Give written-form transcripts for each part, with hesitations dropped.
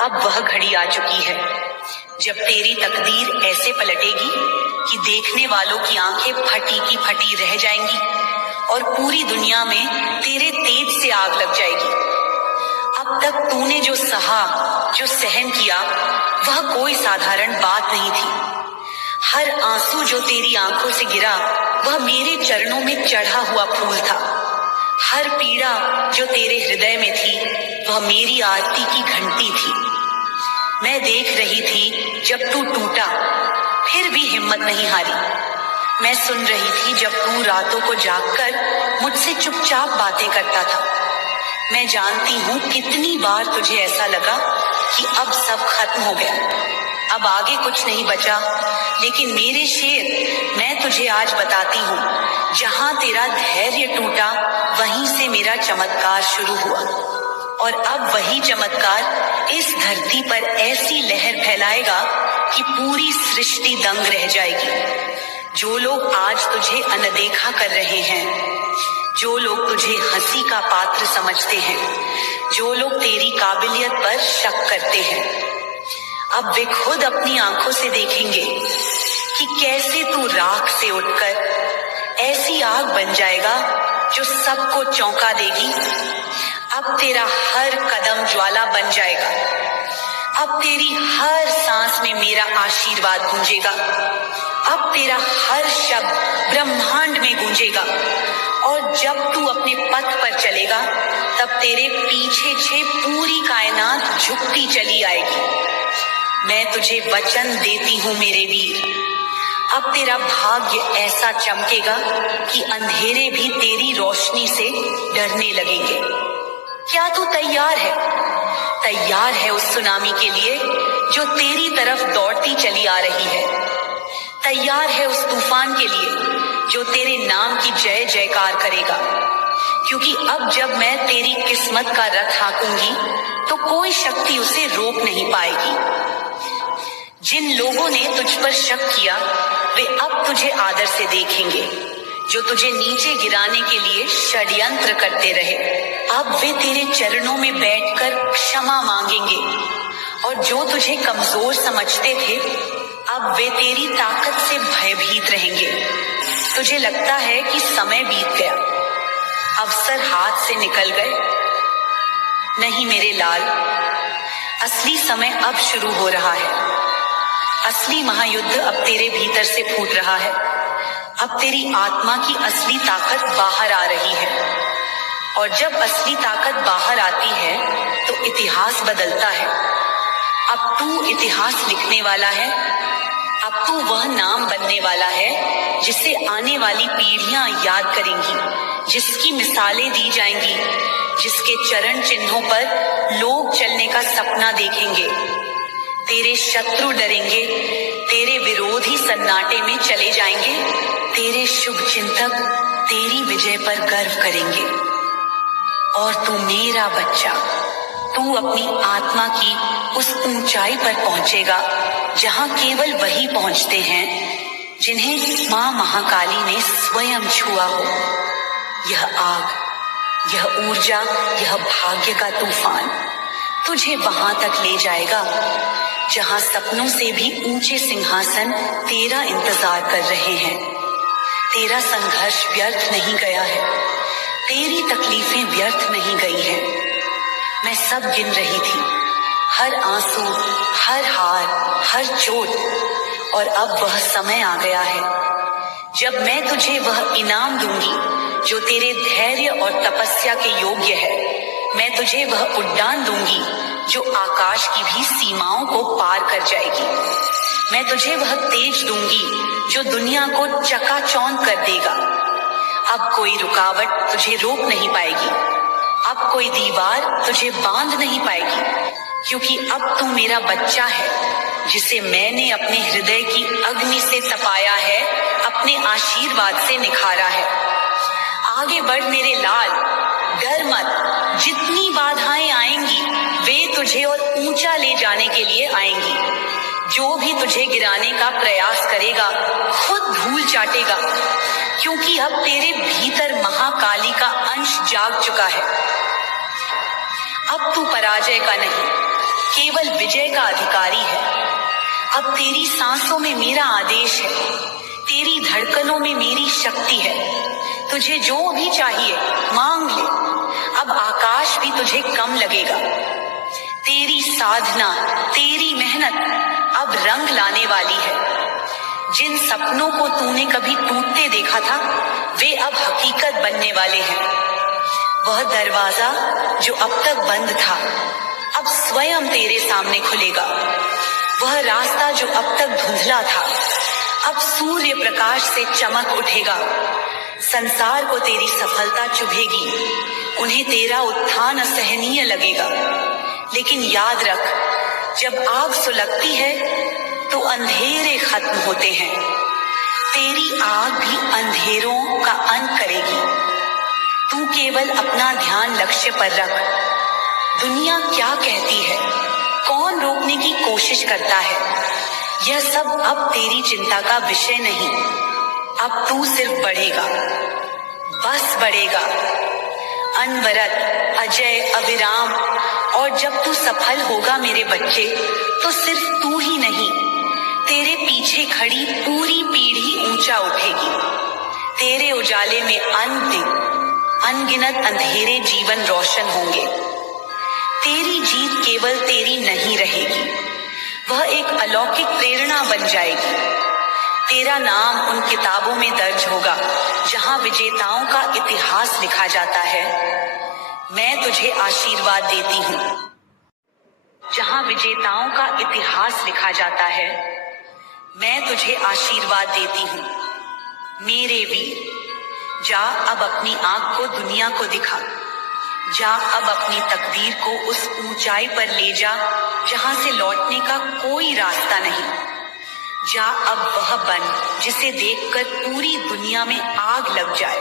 अब वह घड़ी आ चुकी है जब तेरी तकदीर ऐसे पलटेगी कि देखने वालों की आंखें फटी की फटी रह जाएंगी और पूरी दुनिया में तेरे तेज से आग लग जाएगी। अब तक तूने जो सहा, जो सहन किया, वह कोई साधारण बात नहीं थी। हर आंसू जो तेरी आंखों से गिरा वह मेरे चरणों में चढ़ा हुआ फूल था। हर पीड़ा जो तेरे हृदय में थी वह मेरी आरती की घंटी थी। मैं देख रही थी जब तू टूटा, फिर भी हिम्मत नहीं हारी। मैं सुन रही थी जब तू रातों को जागकर मुझसे चुपचाप बातें करता था। मैं जानती हूँ कितनी बार तुझे ऐसा लगा कि अब सब खत्म हो गया, अब आगे कुछ नहीं बचा। लेकिन मेरे शेर, मैं तुझे आज बताती हूँ, जहाँ तेरा धैर्य टूटा वहीं से मेरा चमत्कार शुरू हुआ। और अब वही चमत्कार इस धरती पर ऐसी लहर फैलाएगा कि पूरी सृष्टि दंग रह जाएगी। जो लोग आज तुझे अनदेखा कर रहे हैं, जो लोग तुझे हंसी का पात्र समझते हैं, जो लोग तेरी काबिलियत पर शक करते हैं, अब वे खुद अपनी आंखों से देखेंगे कि कैसे तू राख से उठकर ऐसी आग बन जाएगा जो सबको चौंका देगी। अब तेरा हर कदम ज्वाला बन जाएगा। अब तेरी हर सांस में मेरा आशीर्वाद गूंजेगा। अब तेरा हर शब्द ब्रह्मांड में गूंजेगा। और जब तू अपने पथ पर चलेगा तब तेरे पीछे पूरी कायनात झुकती चली आएगी। मैं तुझे वचन देती हूँ मेरे वीर, अब तेरा भाग्य ऐसा चमकेगा कि अंधेरे भी तेरी रोशनी से डरने लगेंगे। क्या तू तैयार है? तैयार है उस सुनामी के लिए जो तेरी तरफ दौड़ती चली आ रही है? तैयार है उस तूफान के लिए जो तेरे नाम की जय जयकार करेगा? क्योंकि अब जब मैं तेरी किस्मत का रथ हाँकूंगी तो कोई शक्ति उसे रोक नहीं पाएगी। जिन लोगों ने तुझ पर शक किया वे अब तुझे आदर से देखेंगे। जो तुझे नीचे गिराने के लिए षड्यंत्र करते रहे, अब वे तेरे चरणों में बैठकर क्षमा मांगेंगे। और जो तुझे कमजोर समझते थे, अब वे तेरी ताकत से भयभीत रहेंगे। तुझे लगता है कि समय बीत गया, अवसर हाथ से निकल गए। नहीं मेरे लाल, असली समय अब शुरू हो रहा है। असली महायुद्ध अब तेरे भीतर से फूट रहा है। अब तेरी आत्मा की असली ताकत बाहर आ रही है। और जब असली ताकत बाहर आती है तो इतिहास बदलता है। अब तू इतिहास लिखने वाला है। अब तू वह नाम बनने वाला है जिसे आने वाली पीढ़ियां याद करेंगी, जिसकी मिसालें दी जाएंगी, जिसके चरण चिन्हों पर लोग चलने का सपना देखेंगे। तेरे शत्रु डरेंगे, तेरे विरोधी सन्नाटे में चले जाएंगे, तेरे शुभ चिंतक तेरी विजय पर गर्व करेंगे। और तू मेरा बच्चा, तू अपनी आत्मा की उस ऊंचाई पर पहुंचेगा जहां केवल वही पहुंचते हैं जिन्हें मां महाकाली ने स्वयं छुआ हो। यह आग, यह ऊर्जा, यह भाग्य का तूफान तुझे वहां तक ले जाएगा जहां सपनों से भी ऊंचे सिंहासन तेरा इंतजार कर रहे हैं। तेरा संघर्ष व्यर्थ नहीं गया है, तेरी तकलीफें व्यर्थ नहीं गई हैं। मैं सब गिन रही थी, हर आंसू, हर हार, हर चोट। और अब वह समय आ गया है जब मैं तुझे वह इनाम दूंगी जो तेरे धैर्य और तपस्या के योग्य है। मैं तुझे वह उड़ान दूंगी जो आकाश की भी सीमाओं को पार कर जाएगी। मैं तुझे वह तेज दूंगी जो दुनिया को चकाचौंध कर देगा। अब कोई रुकावट तुझे रोक नहीं पाएगी, अब कोई दीवार तुझे बांध नहीं पाएगी, क्योंकि अब तू मेरा बच्चा है जिसे मैंने अपने हृदय की अग्नि से तपाया है, अपने आशीर्वाद से निखारा है। आगे बढ़ मेरे लाल, डर मत। जितनी बाधाएं आएंगी वे तुझे और ऊंचा ले जाने के लिए आएंगी। जो भी तुझे गिराने का प्रयास करेगा खुद धूल चाटेगा, क्योंकि अब तेरे भीतर महाकाली का अंश जाग चुका है। अब तू पराजय का नहीं, केवल विजय का अधिकारी है। अब तेरी सांसों में मेरा आदेश है, तेरी धड़कनों में मेरी शक्ति है। तुझे जो भी चाहिए मांग ले, अब आकाश भी तुझे कम लगेगा। तेरी साधना, तेरी मेहनत अब रंग लाने वाली है। जिन सपनों को तूने कभी टूटते देखा था, वे अब हकीकत बनने वाले हैं। वह दरवाजा जो अब तक बंद था, अब स्वयं तेरे सामने खुलेगा। वह रास्ता जो अब तक धुंधला था, अब सूर्य प्रकाश से चमक उठेगा। संसार को तेरी सफलता चुभेगी, उन्हें तेरा उत्थान असहनीय लगेगा। लेकिन याद रख, जब आग सुलगती है तो अंधेरे खत्म होते हैं। तेरी आग भी अंधेरों का अंत करेगी। तू केवल अपना ध्यान लक्ष्य पर रख। दुनिया क्या कहती है, कौन रोकने की कोशिश करता है, यह सब अब तेरी चिंता का विषय नहीं। अब तू सिर्फ बढ़ेगा, बस बढ़ेगा, अनवरत, अजय, अविराम। और जब तू सफल होगा मेरे बच्चे, तो सिर्फ तू ही नहीं, तेरे पीछे खड़ी पूरी पीढ़ी ऊंचा उठेगी। तेरे उजाले में अनगिनत अंधेरे जीवन रोशन होंगे। तेरी जीत केवल तेरी नहीं रहेगी, वह एक अलौकिक प्रेरणा बन जाएगी। तेरा नाम उन किताबों में दर्ज होगा जहां विजेताओं का इतिहास लिखा जाता है। मैं तुझे आशीर्वाद देती हूँ। जहां विजेताओं का इतिहास लिखा जाता है, मैं तुझे आशीर्वाद देती हूँ। मेरे वीर, जा अब अपनी आंख को दुनिया को दिखा। जा अब अपनी तकदीर को उस ऊंचाई पर ले जा जहां से लौटने का कोई रास्ता नहीं। जा अब वह बन जिसे देखकर पूरी दुनिया में आग लग जाए।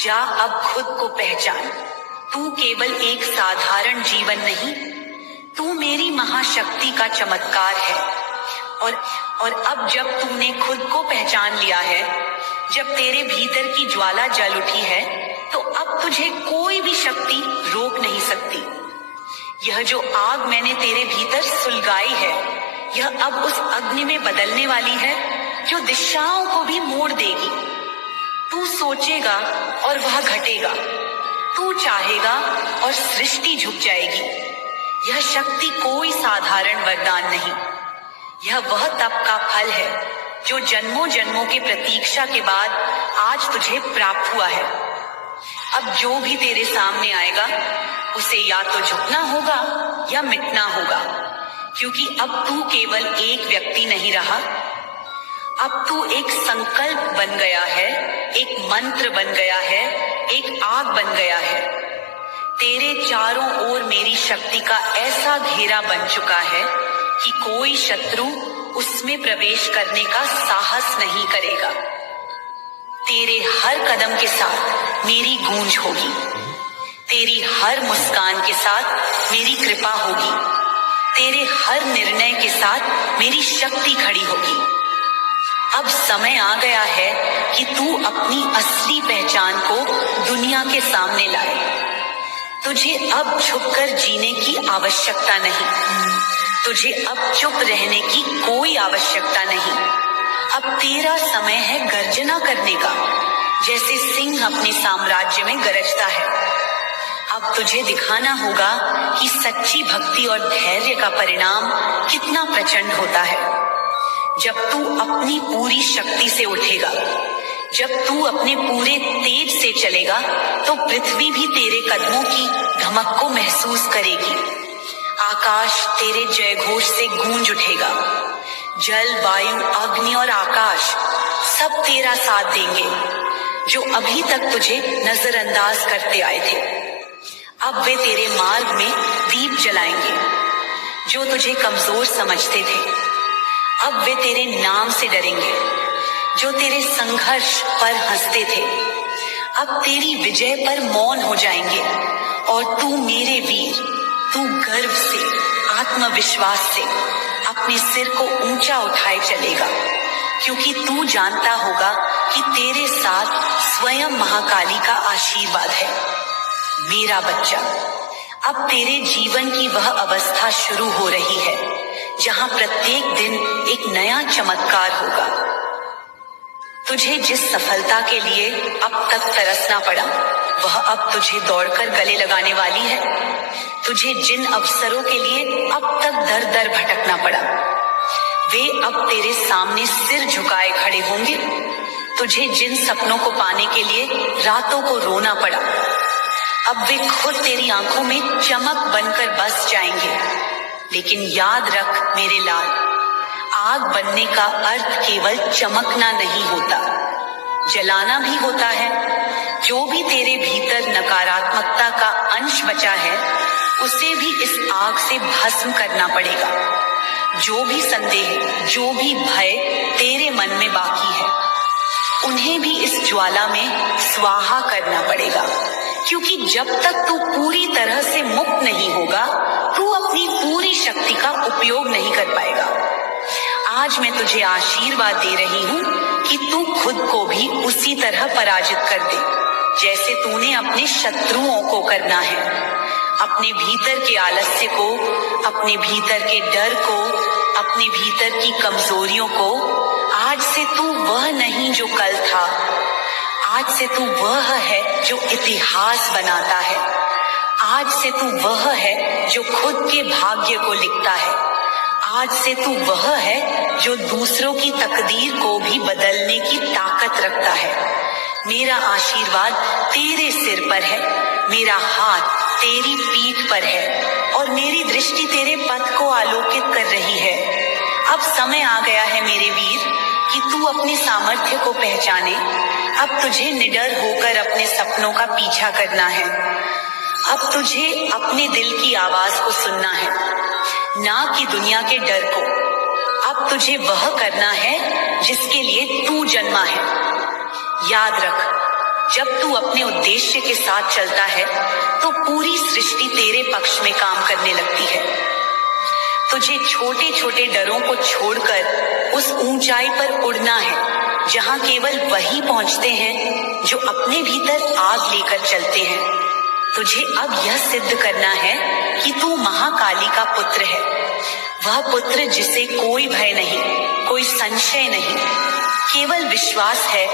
जा अब खुद को पहचान। तू केवल एक साधारण जीवन नहीं, तू मेरी महाशक्ति का चमत्कार है। और अब जब तूने खुद को पहचान लिया है, जब तेरे भीतर की ज्वाला जल उठी है, तो अब तुझे कोई भी शक्ति रोक नहीं सकती। यह जो आग मैंने तेरे भीतर सुलगाई है, यह अब उस अग्नि में बदलने वाली है जो दिशाओं को भी मोड़ देगी। तू सोचेगा और वह घटेगा, तू चाहेगा और सृष्टि झुक जाएगी। यह शक्ति कोई साधारण वरदान नहीं, यह वह तप का फल है जो जन्मों जन्मों की प्रतीक्षा के बाद आज तुझे प्राप्त हुआ है। अब जो भी तेरे सामने आएगा, उसे या तो झुकना होगा या मिटना होगा, क्योंकि अब तू केवल एक व्यक्ति नहीं रहा, अब तू एक संकल्प बन गया है, एक मंत्र बन गया है, एक आग बन गया है। तेरे चारों ओर मेरी शक्ति का ऐसा घेरा बन चुका है कि कोई शत्रु उसमें प्रवेश करने का साहस नहीं करेगा। तेरे हर कदम के साथ मेरी गूंज होगी, तेरी हर मुस्कान के साथ मेरी कृपा होगी, तेरे हर निर्णय के साथ मेरी शक्ति खड़ी होगी। अब समय आ गया है कि तू अपनी असली पहचान को दुनिया के सामने लाए। तुझे अब छुपकर जीने की आवश्यकता नहीं, तुझे अब चुप रहने की कोई आवश्यकता नहीं। अब तेरा समय है गर्जना करने का, जैसे सिंह अपने साम्राज्य में गरजता है। अब तुझे दिखाना होगा कि सच्ची भक्ति और धैर्य का परिणाम कितना प्रचंड होता है। जब तू अपनी पूरी शक्ति से उठेगा, जब तू अपने पूरे तेज से चलेगा, तो पृथ्वी भी तेरे कदमों की धमक को महसूस करेगी। आकाश तेरे जयघोष से गूंज उठेगा। जल, वायु, अग्नि और आकाश सब तेरा साथ देंगे, जो अभी तक तुझे नजरअंदाज करते आए थे। अब वे तेरे मार्ग में दीप जलाएंगे। जो तुझे कमजोर समझते थे, अब वे तेरे नाम से डरेंगे। जो तेरे संघर्ष पर हंसते थे, अब तेरी विजय पर मौन हो जाएंगे। और तू मेरे वीर, तू गर्व से, आत्मविश्वास से अपने सिर को ऊंचा उठाए चलेगा, क्योंकि तू जानता होगा कि तेरे साथ स्वयं महाकाली का आशीर्वाद है। मेरा बच्चा, अब तेरे जीवन की वह अवस्था शुरू हो रही है जहां प्रत्येक दिन एक नया चमत्कार होगा। तुझे जिस सफलता के लिए अब तक तरसना पड़ा, वह अब तुझे दौड़कर गले लगाने वाली है। तुझे जिन अवसरों के लिए अब तक दर दर भटकना पड़ा, वे अब तेरे सामने सिर झुकाए खड़े होंगे। तुझे जिन सपनों को पाने के लिए रातों को रोना पड़ा, अब वे खुद तेरी आंखों में चमक बनकर बस जाएंगे। लेकिन याद रख मेरे लाल, आग बनने का अर्थ केवल चमकना नहीं होता, जलाना भी होता है। जो भी तेरे भीतर नकारात्मकता का अंश बचा है, उसे भी इस आग से भस्म करना पड़ेगा। जो भी संदेह, जो भी भय तेरे मन में बाकी है, उन्हें भी इस ज्वाला में स्वाहा करना पड़ेगा। क्योंकि जब तक तू पूरी तरह से मुक्त नहीं होगा, तू अपनी पूरी शक्ति का उपयोग नहीं कर पाएगा। आज मैं तुझे आशीर्वाद दे रही हूँ कि तू खुद को भी उसी तरह पराजित कर दे जैसे तूने अपने शत्रुओं को करना है। अपने भीतर के आलस्य को, अपने भीतर के डर को, अपने भीतर की कमजोरियों को, आज से तू वह नहीं जो कल था। आज से तू वह है जो इतिहास बनाता है। आज से तू वह है जो खुद के भाग्य को लिखता है। आज से तू वह है जो दूसरों की तकदीर को भी बदलने की ताकत रखता है। मेरा आशीर्वाद तेरे सिर पर है, मेरा हाथ तेरी पीठ पर है और मेरी दृष्टि तेरे पथ को आलोकित कर रही है। अब समय आ गया है मेरे वीर कि तू अपने सामर्थ्य को पहचाने। अब तुझे निडर होकर अपने सपनों का पीछा करना है। अब तुझे अपने दिल की आवाज को सुनना है, ना कि दुनिया के डर को। अब तुझे वह करना है जिसके लिए तू जन्मा है। याद रख, जब तू अपने उद्देश्य के साथ चलता है तो पूरी सृष्टि तेरे पक्ष में काम करने लगती है। तुझे छोटे छोटे डरों को छोड़कर उस ऊंचाई पर उड़ना है जहां केवल वही पहुंचते हैं जो अपने भीतर आग लेकर चलते हैं। तुझे अब यह सिद्ध करना है कि तू महाकाली का पुत्र है, वह पुत्र जिसे कोई भय नहीं, कोई संशय नहीं, केवल विश्वास है